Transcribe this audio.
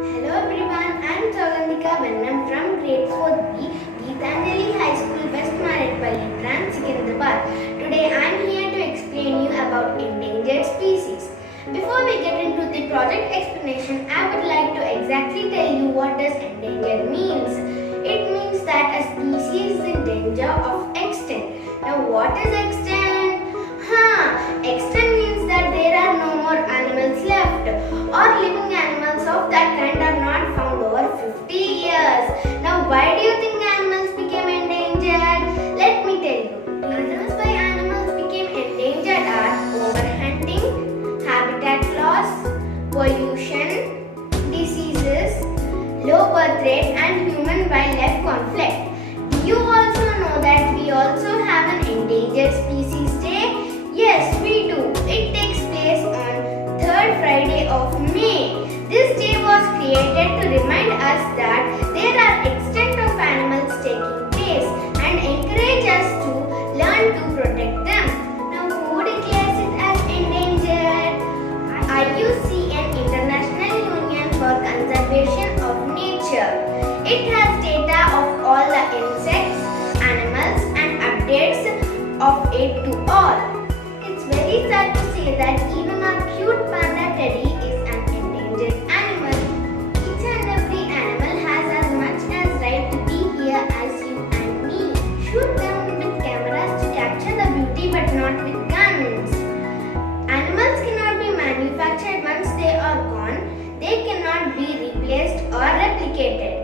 Hello everyone, I am Sougandhika from grade 4B, Geethanjali High School, West Maratpalli, Trans Secunderabad. Today I am here to explain you about endangered species. Before we get into the project explanation, I would like to exactly tell you what does endangered means. It means that a species is in danger of extinct. Now what is extinct? Extinct means that there are no more animals left or living animals of that kind are not found over 50 years. Now why do you think animals became endangered? Let me tell you. Reasons why animals became endangered are overhunting, habitat loss, pollution, diseases, low birth rate and human-wildlife conflict. Do you also know that we also have an Endangered Species Day? Yes, we do. It takes place on 3rd Friday of May. This day was created to remind us that there are extent of animals taking place and encourage us to learn to protect them. Now, who declares it as endangered? IUCN, International Union for Conservation of Nature. It has data of all the insects, animals and updates of it to all. It's very sad to say that even our cute panda teddy is an endangered animal. Each and every animal has as much as right to be here as you and me. Shoot them with cameras to capture the beauty but not with guns. Animals cannot be manufactured once they are gone. They cannot be replaced or replicated.